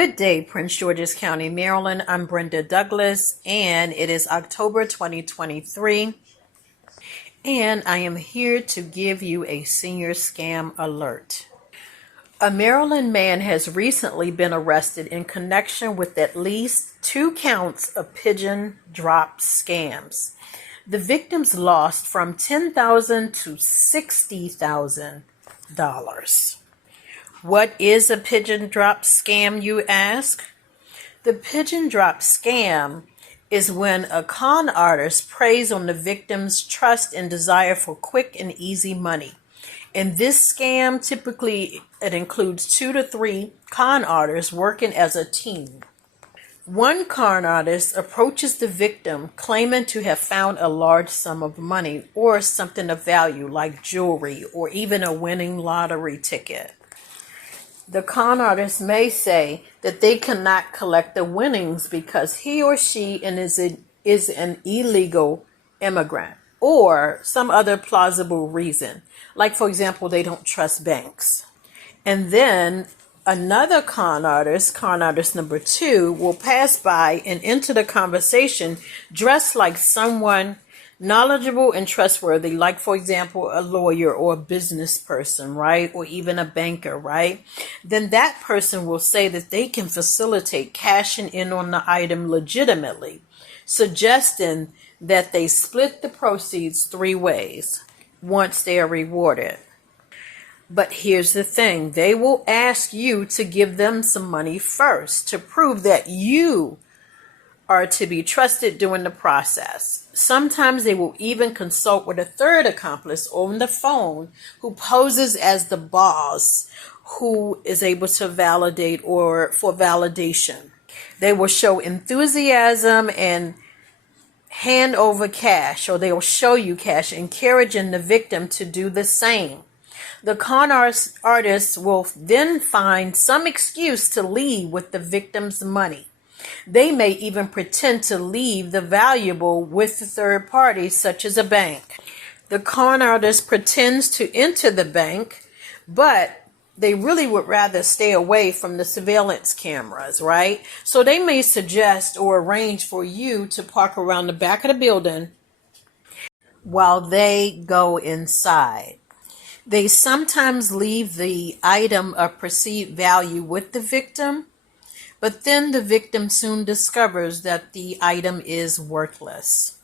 Good day, Prince George's County, Maryland. I'm Brenda Douglas, and it is October 2023, and I am here to give you a senior scam alert. A Maryland man has recently been arrested in connection with at least 2 counts of pigeon drop scams. The victims lost from $10,000 to $60,000. What is a pigeon drop scam, you ask? The pigeon drop scam is when a con artist preys on the victim's trust and desire for quick and easy money. In this scam, typically it includes 2 to 3 con artists working as a team. One con artist approaches the victim claiming to have found a large sum of money or something of value like jewelry or even a winning lottery ticket. The con artist may say that they cannot collect the winnings because he or she is an illegal immigrant or some other plausible reason. Like, for example, they don't trust banks. And then another con artist number 2, will pass by and enter the conversation dressed like someone knowledgeable and trustworthy, like, for example, a lawyer or a business person, right? Or even a banker, right? Then that person will say that they can facilitate cashing in on the item legitimately, suggesting that they split the proceeds 3 ways once they are rewarded. But here's the thing. They will ask you to give them some money first to prove that you are to be trusted during the process. Sometimes they will even consult with a third accomplice on the phone who poses as the boss, who is able to validate or for validation. They will show enthusiasm and hand over cash, or they will show you cash, encouraging the victim to do the same. The con artist will then find some excuse to leave with the victim's money. They may even pretend to leave the valuable with the third party, such as a bank. The con artist pretends to enter the bank, but they really would rather stay away from the surveillance cameras, right? So they may suggest or arrange for you to park around the back of the building while they go inside. They sometimes leave the item of perceived value with the victim, but then the victim soon discovers that the item is worthless.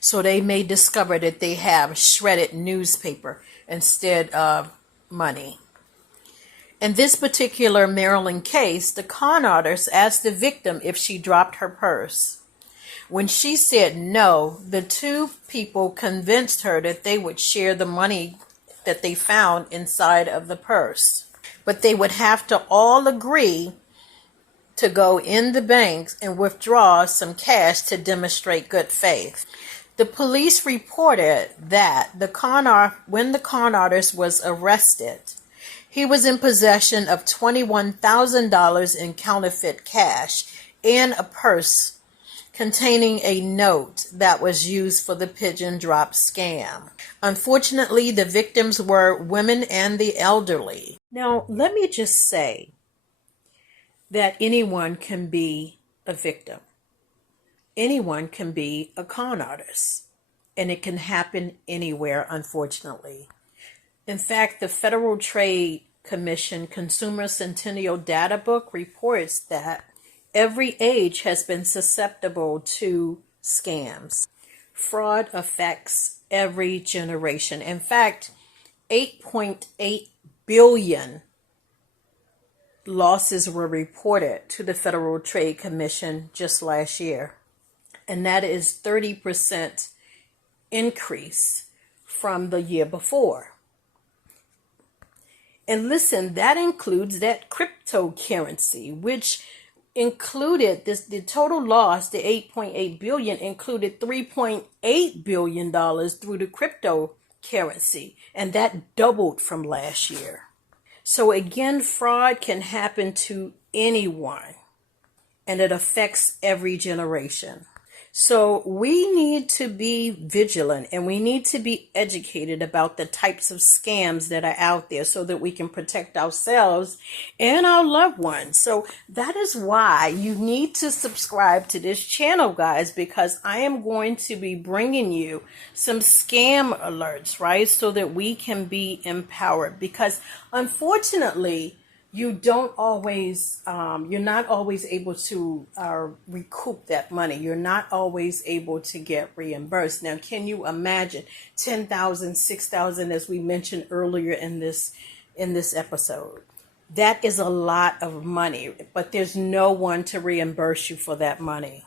So they may discover that they have shredded newspaper instead of money. In this particular Maryland case, the con artist asked the victim if she dropped her purse. When she said no, the 2 people convinced her that they would share the money that they found inside of the purse. But they would have to all agree to go in the banks and withdraw some cash to demonstrate good faith. The police reported that when the con artist was arrested, he was in possession of $21,000 in counterfeit cash and a purse containing a note that was used for the pigeon drop scam. Unfortunately, the victims were women and the elderly. Now, let me just say that anyone can be a victim. Anyone can be a con artist, and it can happen anywhere, unfortunately. In fact, the Federal Trade Commission Consumer Centennial Data Book reports that every age has been susceptible to scams. Fraud affects every generation. In fact, 8.8 billion losses were reported to the Federal Trade Commission just last year. And that is 30% increase from the year before. And listen, that includes that cryptocurrency, which included the total loss, the 8.8 billion, included $3.8 billion through the cryptocurrency. And that doubled from last year. So again, fraud can happen to anyone, and it affects every generation. So we need to be vigilant and we need to be educated about the types of scams that are out there so that we can protect ourselves and our loved ones. So that is why you need to subscribe to this channel, guys, because I am going to be bringing you some scam alerts, right? So that we can be empowered, because unfortunately, you don't always, you're not always able to recoup that money. You're not always able to get reimbursed. Now, can you imagine 10,000, 6,000, as we mentioned earlier in this episode? That is a lot of money, but there's no one to reimburse you for that money.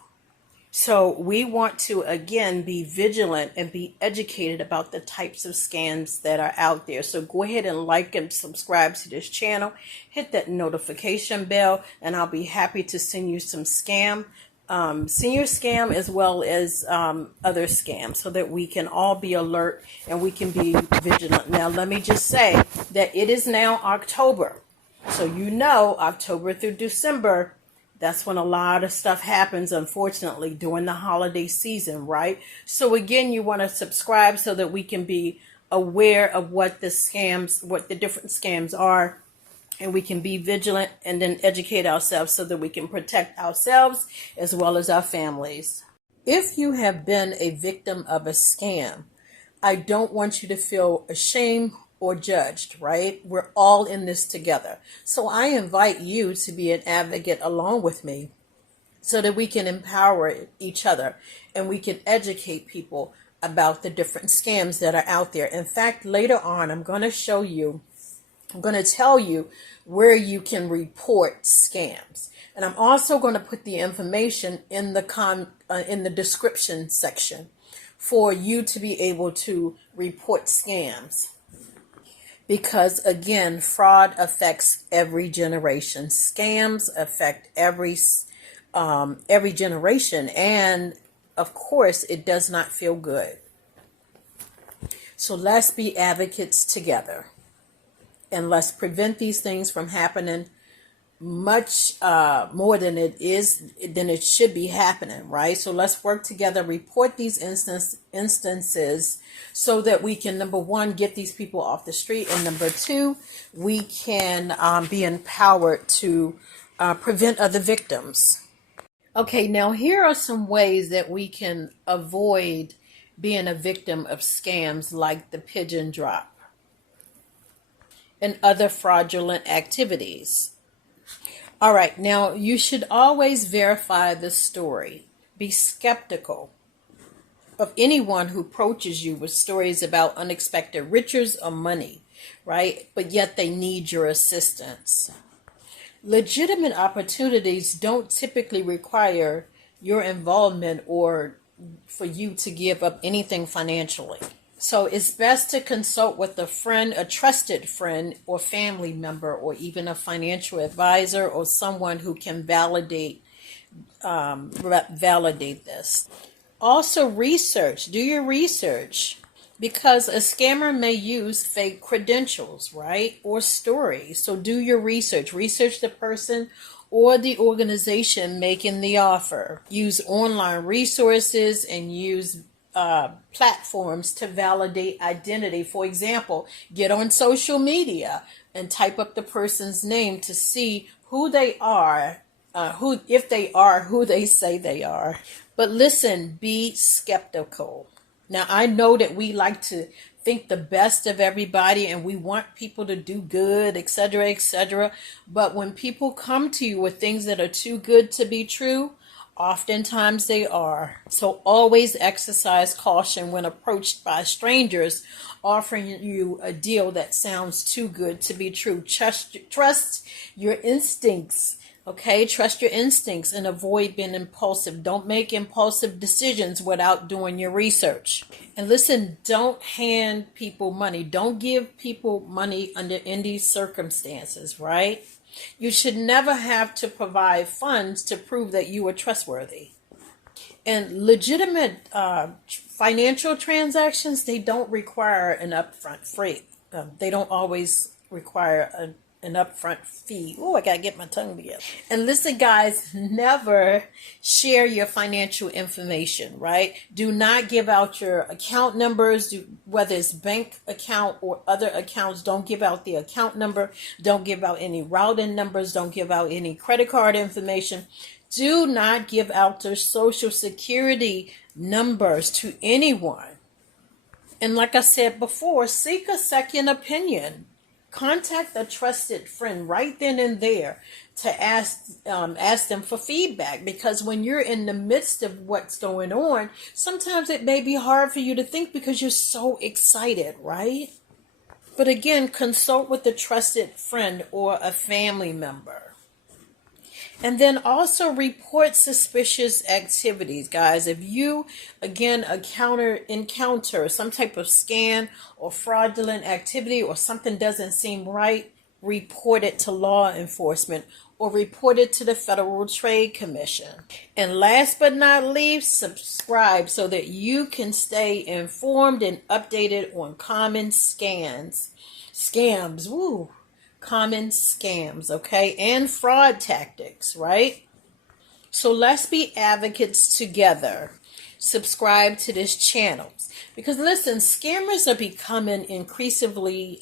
So we want to, again, be vigilant and be educated about the types of scams that are out there. So go ahead and like and subscribe to this channel. Hit that notification bell, and I'll be happy to send you some senior scam, as well as other scams, so that we can all be alert and we can be vigilant. Now, let me just say that it is now October. So October through December, that's when a lot of stuff happens, unfortunately, during the holiday season, right? So again, you want to subscribe so that we can be aware of what the different scams are, and we can be vigilant and then educate ourselves so that we can protect ourselves as well as our families. If you have been a victim of a scam, I don't want you to feel ashamed or judged, right? We're all in this together. So I invite you to be an advocate along with me so that we can empower each other and we can educate people about the different scams that are out there. In fact, later on, I'm going to tell you where you can report scams. And I'm also going to put the information in the description section for you to be able to report scams. Because again, fraud affects every generation. Scams affect every generation, and of course, it does not feel good. So let's be advocates together, and let's prevent these things from happening much more than it should be happening, right? So let's work together, report these instances so that we can, number one, get these people off the street, and number two, we can be empowered to prevent other victims. Okay, now here are some ways that we can avoid being a victim of scams like the pigeon drop and other fraudulent activities. All right, now you should always verify the story. Be skeptical of anyone who approaches you with stories about unexpected riches or money, right? But yet they need your assistance. Legitimate opportunities don't typically require your involvement or for you to give up anything financially. So it's best to consult with a friend, a trusted friend or family member, or even a financial advisor or someone who can validate this. Also, do your research, because a scammer may use fake credentials, right, or stories. So do your research. Research the person or the organization making the offer. Use online resources and use platforms to validate identity. For example, get on social media and type up the person's name to see who they are, if they are who they say they are. But listen, be skeptical. Now, I know that we like to think the best of everybody and we want people to do good, etc., etc. But when people come to you with things that are too good to be true, oftentimes they are. So always exercise caution when approached by strangers offering you a deal that sounds too good to be true. Trust your instincts. Okay, trust your instincts and avoid being impulsive. Don't make impulsive decisions without doing your research. And listen, don't hand people money. Don't give people money under any circumstances, right? You should never have to provide funds to prove that you are trustworthy. And legitimate financial transactions, they don't require an upfront fee. They don't always require an upfront fee. Oh, I got to get my tongue together. And listen, guys, never share your financial information, right? Do not give out your account numbers, whether it's bank account or other accounts. Don't give out the account number. Don't give out any routing numbers. Don't give out any credit card information. Do not give out their social security numbers to anyone. And like I said before, seek a second opinion. Contact a trusted friend right then and there to ask them for feedback, because when you're in the midst of what's going on, sometimes it may be hard for you to think because you're so excited, right? But again, consult with a trusted friend or a family member. And then also report suspicious activities, guys. If you, again, encounter some type of scam or fraudulent activity, or something doesn't seem right, report it to law enforcement or report it to the Federal Trade Commission. And last but not least, subscribe so that you can stay informed and updated on common scams, common scams, okay, and fraud tactics, right? So let's be advocates together. Subscribe to this channel, because listen, scammers are becoming increasingly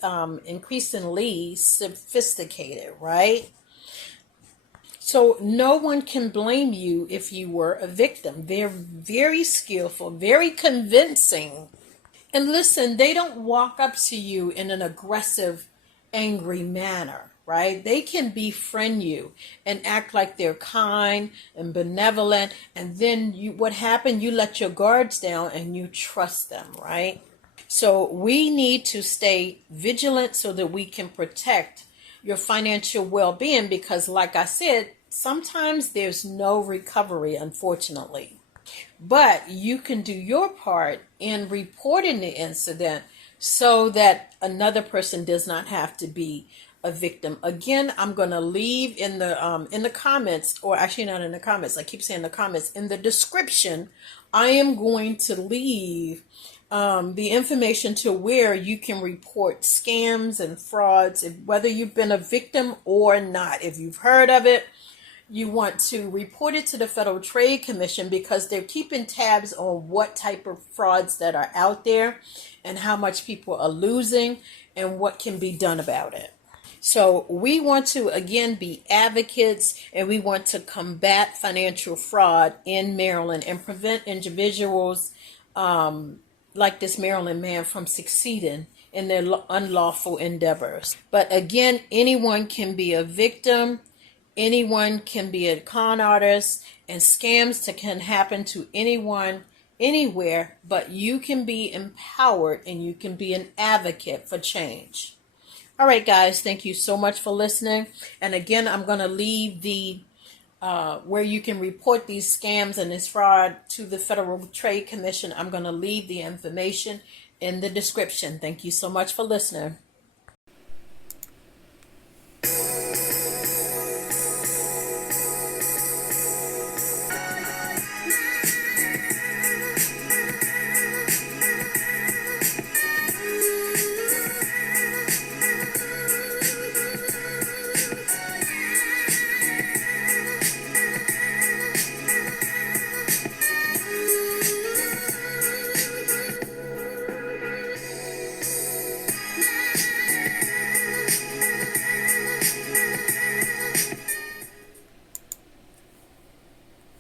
sophisticated, right? So no one can blame you if you were a victim. They're very skillful, very convincing. And listen, they don't walk up to you in an aggressive, angry manner, right? They can befriend you and act like they're kind and benevolent. And then what happened? You let your guards down and you trust them, right? So we need to stay vigilant so that we can protect your financial well-being, because like I said, sometimes there's no recovery, unfortunately. But you can do your part in reporting the incident so that another person does not have to be a victim. Again, I'm going to leave in the comments, or actually not in the comments, I keep saying the comments, in the description, I am going to leave the information to where you can report scams and frauds, whether you've been a victim or not. If you've heard of it, you want to report it to the Federal Trade Commission, because they're keeping tabs on what type of frauds that are out there and how much people are losing and what can be done about it. So we want to, again, be advocates, and we want to combat financial fraud in Maryland and prevent individuals like this Maryland man from succeeding in their unlawful endeavors. But again, anyone can be a victim. Anyone can be a con artist, and scams can happen to anyone, anywhere, but you can be empowered and you can be an advocate for change. All right, guys, thank you so much for listening. And again, I'm going to leave the where you can report these scams and this fraud to the Federal Trade Commission. I'm going to leave the information in the description. Thank you so much for listening.